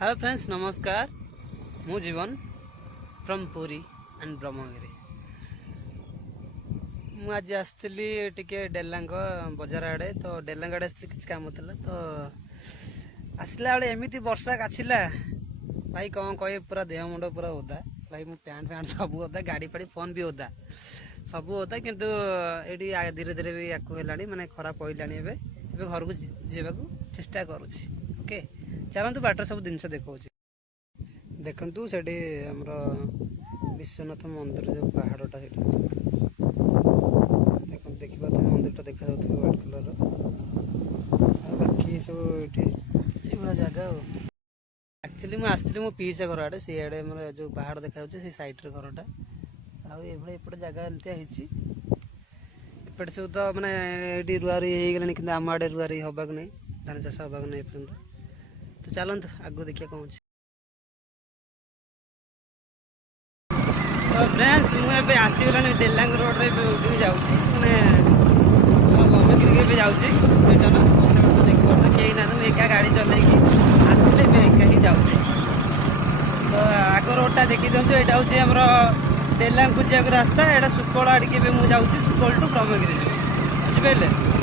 Hello friends नमस्कार मु जीवन फ्रॉम पुरी एंड ब्रह्मगिरी। मु आज आसती टिके डेलांग बजार आड़े तो डेलांग आड़े आसती किसी काम था तो आसला बेले एमती वर्षा काछिला भाई कौन कहे पूरा देह मुंड पूरा ओदा भाई मो पैंट फैंट सब ओदा गाड़ी फाड़ी फोन भी ओदा सब ओदा किंतु एडी धीरे धीरे भी या माने खराब पड़लानी घर को जावाक चेष्टा करुँची। ओके चलतु बाटर सब जिन देखा देखु से विश्वनाथ मंदिर जो पहाड़टा से देखा मंदिर देखा व्हाइट कलर बाकी सब ये जगह एक्चुअली मुझे आसती मो पीसा घर आड़े सी आड़े मोर जो पहाड़ देखा से सैड्रे घरटा आईपटे जगह एमती एपटे सब तो मैंने ये रुआ रुई हो गला कि आम आड़े रुआ रुई हवाक नहीं धान चाष हवाक नहीं एपर्यंत तो चलतु आगू देखिए कौन तो फ्रेंड्स मुझे आसगला डेलांग रोड रे जाऊँगी मैंने ब्रह्मगिरी भी जाऊँगी रिटर्न देखिए कहीं ना मुझे एका गाड़ी चलैकी आसते एका ही जाऊँगी तो आग रोडटा देखी दिखाँ यहाँ हूँ आमर डेलांग को जाक रास्ता यहाँ सुकल आड़े भी मुझे जाऊँगी सुकल टू ब्रह्मगिरी बुझे।